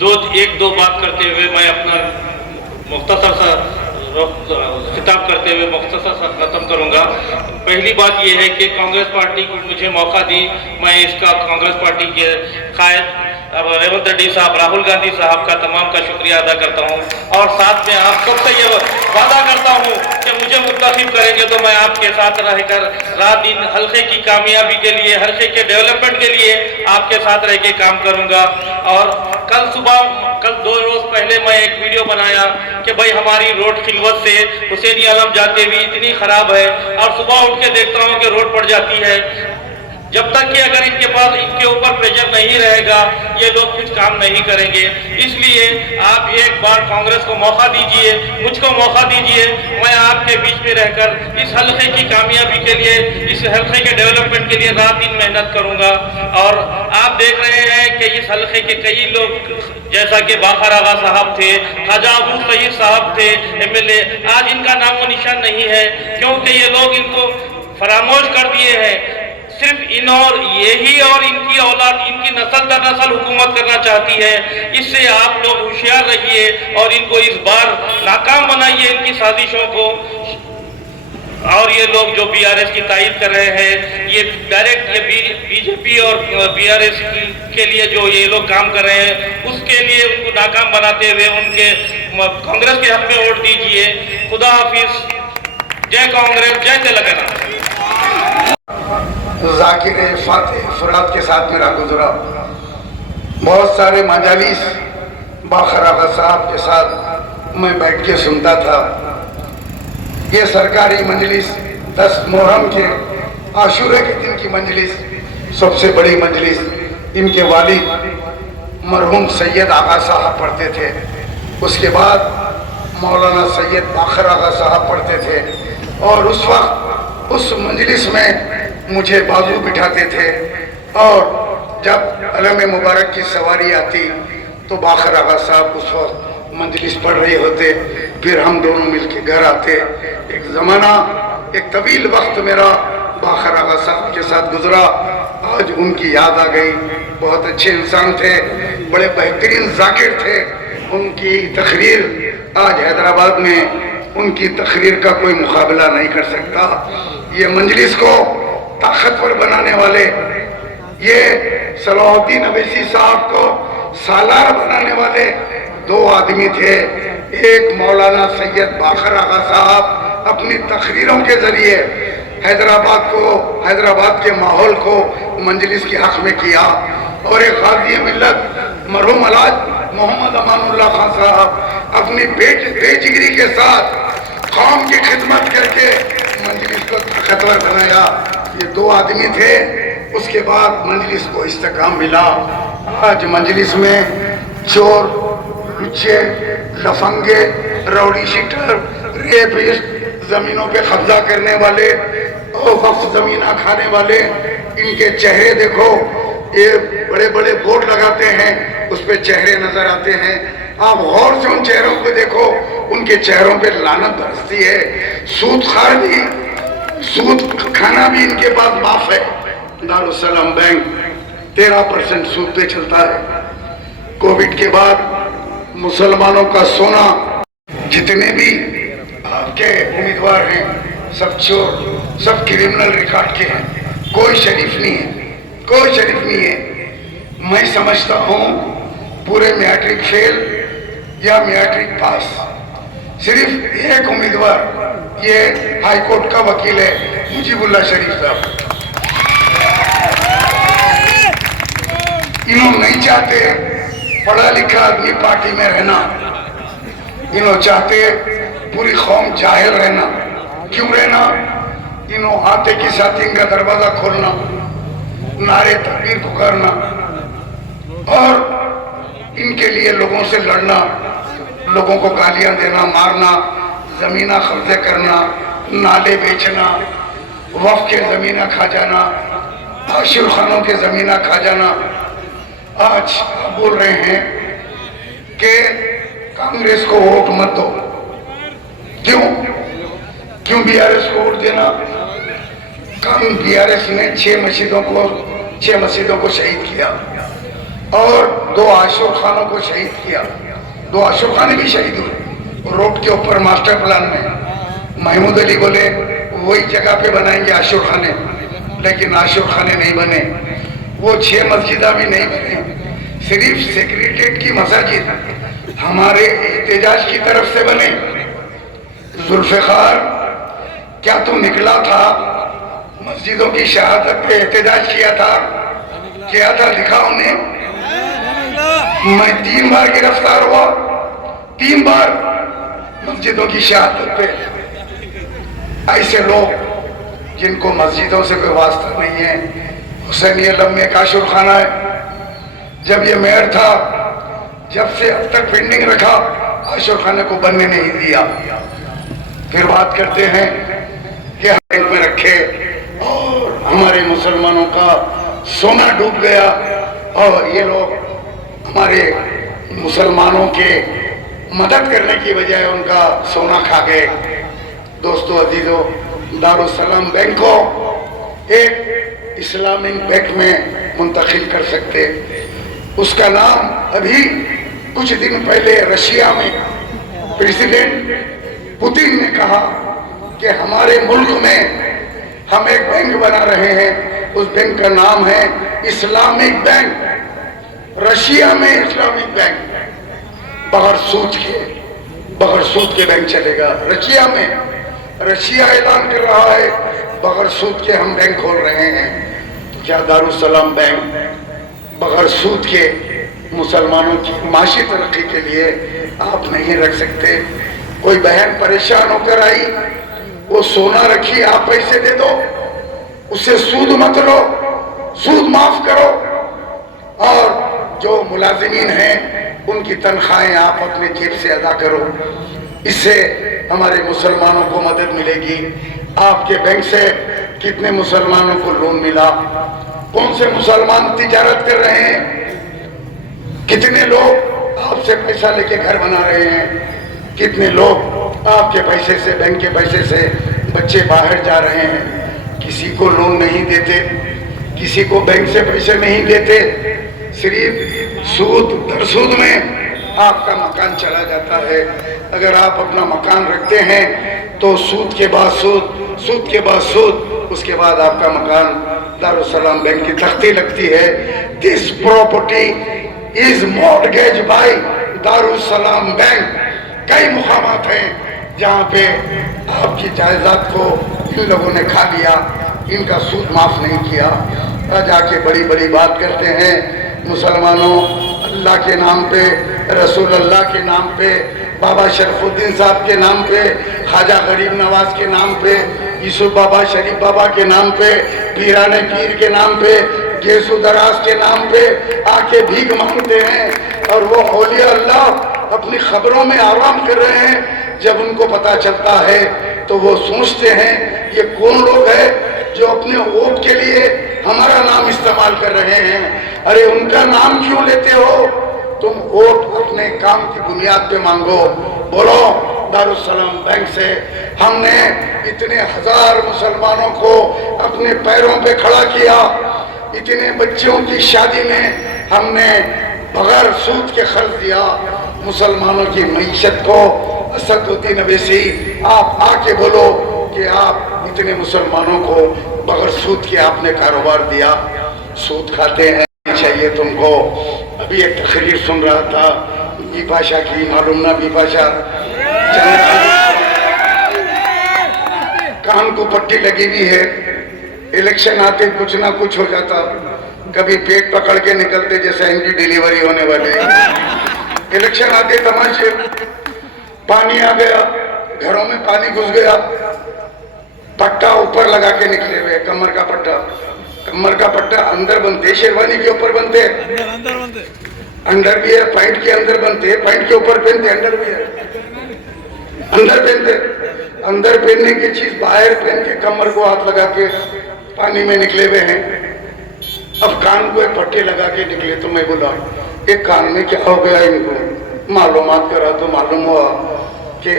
एक दो बात करते हुए मैं अपना मुख्तसर सा खिताब करते हुए मुख्तसर सा खत्म करूंगा। पहली बात यह है कि कांग्रेस पार्टी को मुझे मौका दी, मैं इसका कांग्रेस पार्टी के कायद रेवंत रेड्डी साहब, राहुल गांधी साहब का तमाम का शुक्रिया अदा करता हूं और साथ में आप सबसे ये वादा करता हूं कि मुझे मुंतखब करेंगे तो मैं आपके साथ रहकर रात दिन हल्के की कामयाबी के लिए, हल्के के डेवलपमेंट के लिए आपके साथ रह के काम करूंगा। और कल 2 रोज पहले मैं एक वीडियो बनाया कि भाई हमारी रोड खिलवत से हुसैनी आलम जाते हुए इतनी खराब है और सुबह उठ के देखता हूँ कि रोड पड़ जाती है। जब तक कि अगर इनके पास इनके ऊपर प्रेशर नहीं रहेगा ये लोग कुछ काम नहीं करेंगे। इसलिए आप एक बार कांग्रेस को मौका दीजिए, मुझको मौका दीजिए, मैं आपके बीच में रहकर इस हल्के की कामयाबी के लिए, इस हल्के के डेवलपमेंट के लिए रात दिन मेहनत करूंगा। और आप देख रहे हैं कि इस हल्के के कई लोग जैसा कि बाखर आगा साहब थे, ख्वाजा अबू सईद साहब थे MLA, आज इनका नामो निशान नहीं है क्योंकि ये लोग इनको फरामोश कर दिए हैं। सिर्फ इन और यही और इनकी औलाद, इनकी नस्ल दर नस्ल हुकूमत करना चाहती है। इससे आप लोग होशियार रहिए और इनको इस बार नाकाम बनाइए इनकी साजिशों को। और ये लोग जो BRS की तायद कर रहे हैं, ये डायरेक्ट ये BJP और BRS के लिए जो ये लोग काम कर रहे हैं उसके लिए उनको नाकाम बनाते हुए उनके कांग्रेस के हक में वोट दीजिए। खुदा हाफिज, जय कांग्रेस, जय तेलंगाना। जाकिर फातिह फराद के साथ मेरा गुजरा, बहुत सारे मजालिस बाखर आगा साहब के साथ मैं बैठ के सुनता था। ये सरकारी मजलिस 10 मुहर्रम के आशूरे के दिन की मजलिस सबसे बड़ी मजलिस इनके वालिद मरहूम सैयद आगा साहब पढ़ते थे, उसके बाद मौलाना सैयद बाखर आगा साहब पढ़ते थे और उस वक्त उस मजलिस में मुझे बाजू बिठाते थे और जब अलम मुबारक की सवारी आती तो बाखर आगा साहब उस वक्त मजलिस पढ़ रहे होते, फिर हम दोनों मिलके घर आते। एक ज़माना, एक तवील वक्त मेरा बाखर आगा साहब के साथ गुजरा, आज उनकी याद आ गई। बहुत अच्छे इंसान थे, बड़े बेहतरीन जाकिर थे। उनकी तकरीर आज हैदराबाद में उनकी तकरीर का कोई मुकाबला नहीं कर सकता। ये मजलिस को ताकतवर बनाने वाले, ये सलाहुद्दीन अवैसी साहब को सालार बनाने वाले 2 आदमी थे। एक मौलाना सैयद बाखर आगा साहब अपनी तकरीरों के जरिए हैदराबाद के माहौल को मजलिस के हक में किया और एक गाज़ी मिल्लत मरहूम अलाज मोहम्मद अमानुल्लाह खान साहब अपनी बेजिगरी के साथ कौम की खिदमत करके मजलिस को ताकतवर बनाया। ये 2 आदमी थे, उसके बाद मजलिस को इस्तेकाम मिला। आज मजलिस में चोर, लुच्चे, लफंगे, रौडी शीटर, रेपिस्ट, जमीनों पे कब्जा करने वाले और वक्फ जमीना खाने वाले, इनके चेहरे देखो, ये बड़े बड़े बोर्ड लगाते हैं, उस पे चेहरे नजर आते हैं। आप गौर से उन चेहरों को देखो, उनके चेहरों पे लानत बरसती है। सूद खार भी, सूद खाना भी इनके पास माफ है। दारुसलाम बैंक 13% सूद पे चलता है। कोविड के बाद मुसलमानों का सोना, जितने भी आपके उम्मीदवार हैं सब चोर, सब क्रिमिनल रिकॉर्ड के हैं, कोई शरीफ नहीं है, कोई शरीफ नहीं है। मैं समझता हूँ पूरे मैट्रिक फेल या मैट्रिक पास सिर्फ एक उम्मीदवार, ये हाई कोर्ट का वकील है मुजीबुल्लाह शरीफ साहब। इन्हों नहीं चाहते पढ़ा लिखा आदमी पार्टी में रहना, इन्हों चाहते पूरी कौम जाहिल रहना। क्यों रहना? इन्हों आते की साथ इनका दरवाजा खोलना, नारे तकबीर पुकारना और इनके लिए लोगों से लड़ना, लोगों को गालियां देना, मारना, जमीना कब्जे करना, नाले बेचना, वक्फ के जमीना खा जाना, आशिर खानों के जमीना खा जाना। आज बोल रहे हैं कि कांग्रेस को वोट मत दो। क्यों BRS को वोट देना? BRS ने 6 मस्जिदों को शहीद किया, और 2 आशुर खानों को शहीद किया। 2 आशुर खाने भी शहीद हुए रोड के ऊपर मास्टर प्लान में। महमूद अली बोले वही जगह पे बनाएंगे आशुर खाने, लेकिन आशुर खाने नहीं बने। वो 6 मस्जिदा भी नहीं बने, सिर्फ सेक्रेटरीट की मस्जिद हमारे एहतजाज की तरफ से बने। जुल्फिकार, क्या तू निकला था मस्जिदों की शहादत पे एहतजाज किया था? लिखा उन्हें। मैं 3 बार गिरफ्तार हुआ, 3 बार मस्जिदों की शहादत पे। ऐसे लोग जिनको मस्जिदों से कोई वास्ता नहीं है। हुसैनी आलम में काशुर खाना है, जब ये मेयर था, जब से अब तक पेंडिंग रखा, आशुर खाने को बनने नहीं दिया। फिर बात करते हैं कि बैंक में रखे और हमारे मुसलमानों का सोना डूब गया, और ये लोग हमारे मुसलमानों के मदद करने की बजाय उनका सोना खा गए। दोस्तों अजीजों, दारुस्सलाम बैंक को एक इस्लामिक बैंक में मुंतकिल कर सकते। उसका नाम अभी कुछ दिन पहले रशिया में प्रेसिडेंट पुतिन ने कहा कि हमारे मुल्क में हम एक बैंक बना रहे हैं, उस बैंक का नाम है इस्लामिक बैंक। रशिया में इस्लामिक बैंक, बगैर सूद के बैंक चलेगा रशिया में। रशिया ऐलान कर रहा है बगैर सूद के हम बैंक खोल रहे हैं। तो क्या दारुस्सलाम बैंक बगैर सूद के मुसलमानों की माशी तरक्की के लिए आप नहीं रख सकते? कोई बहन परेशान होकर आई, वो सोना रखी, आप पैसे दे दो, उससे सूद मत लो, सूद माफ करो। और जो मुलाजिमीन हैं उनकी तनख्वाहें आप अपने जेब से अदा करो। इससे हमारे मुसलमानों को मदद मिलेगी। आपके बैंक से कितने मुसलमानों को लोन मिला? कौन से मुसलमान तिजारत कर रहे हैं? कितने लोग आपसे पैसा लेके घर बना रहे हैं? कितने लोग आपके पैसे से, बैंक के पैसे से बच्चे बाहर जा रहे हैं? किसी को लोन नहीं देते, किसी को बैंक से पैसे नहीं देते, सिर्फ सूद दर सूद में आपका मकान चला जाता है। अगर आप अपना मकान रखते हैं तो सूद के बाद सूद के बाद सूद, उसके बाद आपका मकान दारुस्सलाम बैंक की तख्ती लगती है। This property is mortgage bye Darussalam bank. कई मुकामात हैं जहाँ पे आपकी जायदाद को इन लोगों ने खा लिया, इनका सूद माफ नहीं किया। जाके बड़ी बड़ी बात करते हैं मुसलमानों, अल्लाह के नाम पे, रसूल अल्लाह के नाम पे, बाबा शरफुद्दीन साहब के नाम पे, ख्वाजा गरीब नवाज के नाम पे, यूसुफ बाबा शरीफ बाबा के नाम पे, पीराने पीर के नाम पे, गेसु दराज के नाम पे आके भीख मांगते हैं। और वो औलिया अल्लाह अपनी खबरों में आराम कर रहे हैं। जब उनको पता चलता है तो वो सोचते हैं ये कौन लोग हैं जो अपने वोट के लिए हमारा नाम इस्तेमाल कर रहे हैं। अरे उनका नाम क्यों लेते हो? तुम वोट अपने काम की बुनियाद पे मांगो। बोलो दारुस्सलाम बैंक से हमने इतने हजार मुसलमानों को अपने पैरों पे खड़ा किया। इतने बच्चों की शादी में हमने बगैर सूद के खर्च दिया। मुसलमानों की मईशत को असदुद्दीन अवैसी आप आके बोलो कि आप इतने मुसलमानों को बगैर सूद के आपने कारोबार दिया। सूद खाते हैं, चाहिए तुमको। अभी एक तकरीर सुन रहा था बिपाशा की, मालूम ना बिपाशा, कान को पट्टी लगी हुई है। इलेक्शन आते कुछ ना कुछ हो जाता, कभी पेट पकड़ के निकलते जैसे इनकी डिलीवरी होने वाले। इलेक्शन आते तमाशे, पानी आ गया, घरों में पानी घुस गया, पट्टा ऊपर लगा के निकले हुए, कमर का पट्टा। कमर का पट्टा अंदर बनते, शेरवानी के ऊपर बनते, अंदर भी है, पैंट के अंदर बनते, पैंट के ऊपर पहनते, अंदर भी है, अंदर पहनते। अंदर पहनने की चीज बाहर पहन के कमर को हाथ लगा के पानी में निकले हुए हैं। अब कान को एक पट्टे लगा के निकले। तो मैं बोला एक कान में क्या हो गया इनको? मालूमात करा तो मालूम हुआ कि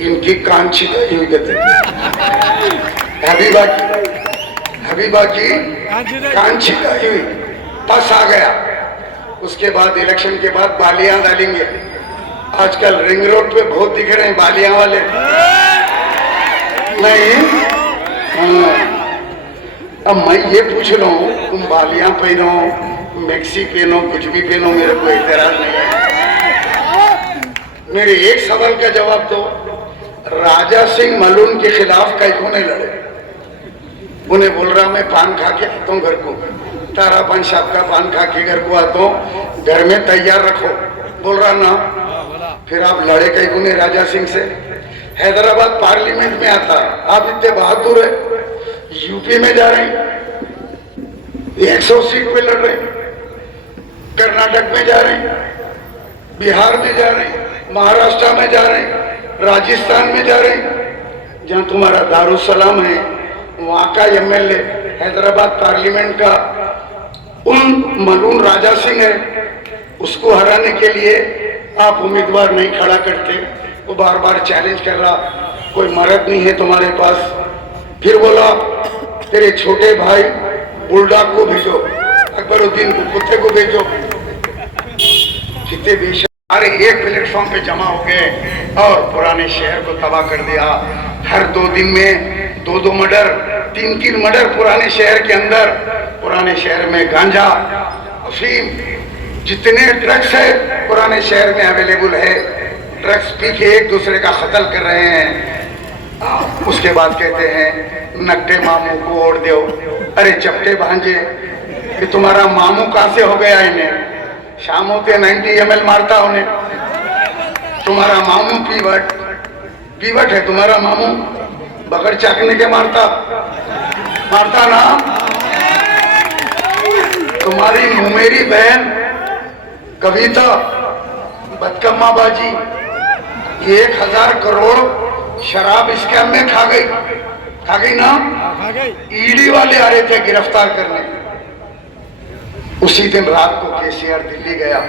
इनकी कान छिदाई हुई गति। हबीबा की कान छिदाई हुई, पस आ गया। उसके बाद इलेक्शन के बाद बालियां डालेंगे। आजकल रिंग रोड पे बहुत दिख रहे हैं बालियां वाले, नहीं? हाँ। अब मैं ये पूछ रहा हूँ, तुम बालियां पहनो, मैक्सी पहनो, कुछ भी पहनो, मेरे को इतराज नहीं है। मेरे एक सवाल का जवाब दो, राजा सिंह मलून के खिलाफ कई को नहीं लड़े? उन्हें बोल रहा मैं पान खा के आता हूँ घर को, तारा पान साहब का पान खा के घर को आता हूँ, घर में तैयार रखो, बोल रहा ना। फिर आप लड़े कई को नहीं राजा सिंह से? हैदराबाद पार्लियामेंट में आता है, आप इतने बहादुर है। यूपी में जा रहे हैं, 100 सीट पे लड़ रहे हैं, कर्नाटक में जा रहे हैं, बिहार में जा रहे हैं, महाराष्ट्र में जा रहे हैं, राजस्थान में जा रहे हैं। जहां तुम्हारा दारुसलाम है वहां का एमएलए हैदराबाद पार्लियामेंट का उन मलून राजा सिंह है, उसको हराने के लिए आप उम्मीदवार नहीं खड़ा करते। वो बार बार चैलेंज कर रहा, कोई मर्द नहीं है तुम्हारे पास। फिर बोला तेरे छोटे भाई बुलडॉग को भेजो, अकबरुद्दीन कुत्ते को भेजो। कितने बेशक सारे एक प्लेटफॉर्म पे जमा हो गए और पुराने शहर को तबाह कर दिया। हर 2 दिन में 2 मर्डर, 3 मर्डर पुराने शहर के अंदर। पुराने शहर में गांजा, अफीम, जितने ड्रग्स है पुराने शहर में अवेलेबल है, ड्रग्स पी के एक दूसरे का कत्ल कर रहे हैं। उसके बाद कहते हैं नकटे मामू को वोट दो। अरे चपटे भांजे, ये तुम्हारा मामू कहां से हो गया? इन्हें शाम होते 90 ml मारता उन्हें। तुम्हारा मामू पीवट है, तुम्हारा मामू बगैर चाकने के मारता ना। तुम्हारी मुमेरी बहन कविता बदकम्मा बाजी 1000 करोड़ शराब स्कैम में खा गई ना। ईडी वाले आ रहे थे गिरफ्तार करने। उसी दिन रात को केसीआर दिल्ली गया,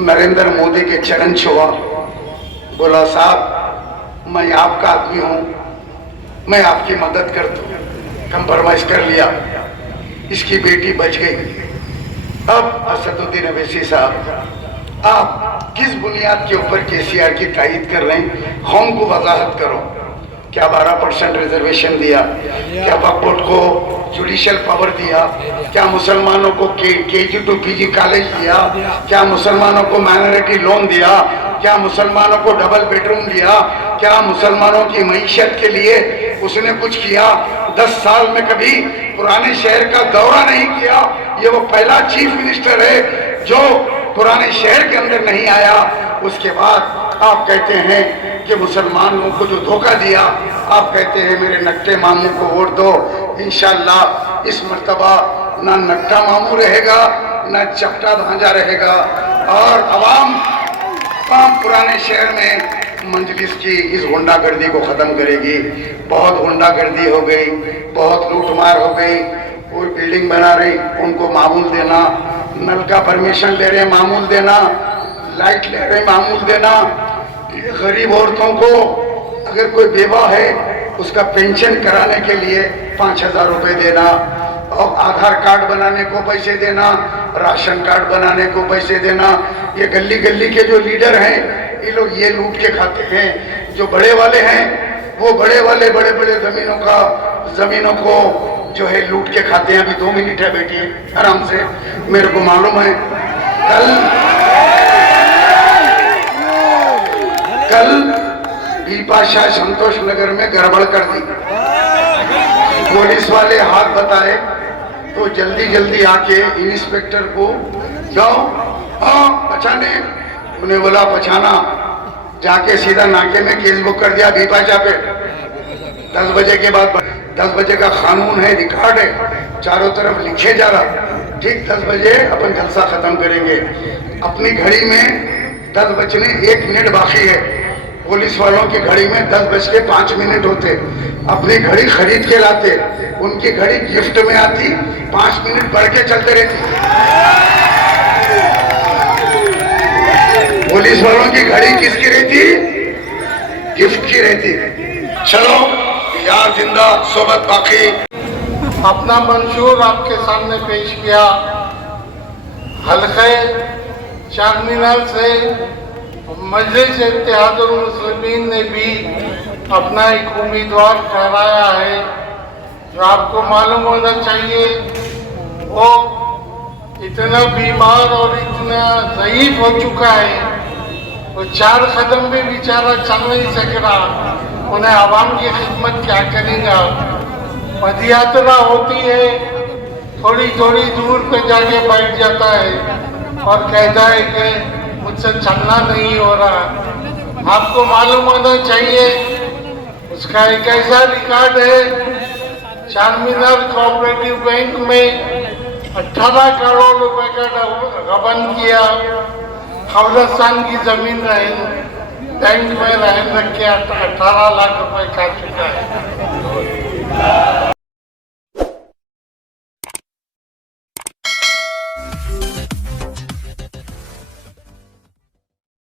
नरेंद्र मोदी के चरण छुआ, बोला साहब मैं आपका आदमी हूं, मैं आपकी मदद कर दूं। कंप्रोमाइज कर लिया, इसकी बेटी बच गई। अब असदुद्दीन अवैसी साहब, आप किस बुनियाद के ऊपर केसीआर की तायीद कर रहे हैं? हम को वजाहत करो। क्या 12% रिजर्वेशन दिया? क्या वक्फ बोर्ड को जुडिशियल पावर दिया? क्या मुसलमानों को KG to PG कॉलेज दिया? क्या मुसलमानों को माइनॉरिटी लोन दिया? क्या मुसलमानों को डबल बेडरूम दिया? क्या मुसलमानों की मईशत के लिए उसने कुछ किया? 10 साल में कभी पुराने शहर का दौरा नहीं किया। ये वो पहला चीफ मिनिस्टर है जो पुराने शहर के अंदर नहीं आया। उसके बाद आप कहते हैं कि मुसलमानों को जो धोखा दिया, आप कहते हैं मेरे नकटे मामू को वोट दो। इंशाल्लाह इस मर्तबा ना नकटा मामू रहेगा ना चपटा भांजा रहेगा, और अवाम पुराने शहर में मंजलिस की इस गुंडागर्दी को खत्म करेगी। बहुत गुंडागर्दी हो गई, बहुत लूटमार हो गई। कोई बिल्डिंग बना रही, उनको मामूल देना, नल का परमिशन ले रहे मामूल देना, लाइट ले रहे मामूल देना। गरीब औरतों को अगर कोई बेवा है उसका पेंशन कराने के लिए 5000 रुपए देना, और आधार कार्ड बनाने को पैसे देना, राशन कार्ड बनाने को पैसे देना। ये गली गली के जो लीडर हैं ये लोग ये लूट के खाते हैं। जो बड़े वाले हैं वो बड़े वाले बड़े बड़े जमीनों को जो है लूट के खाते हैं। अभी 2 मिनट है बेटी, आराम से। मेरे को मालूम है कल बीपाशाह संतोष नगर में गड़बड़ कर दी। पुलिस वाले हाथ बताए तो जल्दी जल्दी आके इंस्पेक्टर को जाओ पछाने। उन्हें बोला पछाना, जाके सीधा नाके में केस बुक कर दिया बीपाशाह पे। 10 बजे के बाद 10 बजे का कानून है, रिकॉर्ड है, चारों तरफ लिखे जा रहा। ठीक 10 बजे अपन जलसा खत्म करेंगे। अपनी घड़ी में 10 बजने 1 मिनट बाकी है। पुलिस वालों की घड़ी में 10:05 होते। अपनी घड़ी खरीद के लाते, उनकी घड़ी गिफ्ट में आती, 5 मिनट बढ़ के चलते रहती। पुलिस वालों की घड़ी किसकी रहती? गिफ्ट की रहती। चलो यार जिंदा सोबत बाकी। अपना मंशूर आपके सामने पेश किया। हल्के चारमीनार से मजलिस इत्तेहादुल मुस्लिमीन ने भी अपना एक उम्मीदवार ठहराया है। जो आपको मालूम होना चाहिए वो इतना बीमार और इतना ज़ईफ हो चुका है, वो 4 कदम भी बेचारा चल नहीं सक रहा। उन्हें आवाम की खिदमत क्या करेगा। पदयात्रा होती है, थोड़ी थोड़ी दूर पे जाके बैठ जाता है और कहता है कि मुझसे चलना नहीं हो रहा। आपको मालूम होना चाहिए उसका एक ऐसा रिकॉर्ड है, चारमीनार कोऑपरेटिव बैंक में 18 करोड़ रुपए का गबन किया। कब्रिस्तान की जमीन बैंक में रहन रख के 18 लाख रुपए खा चुका है।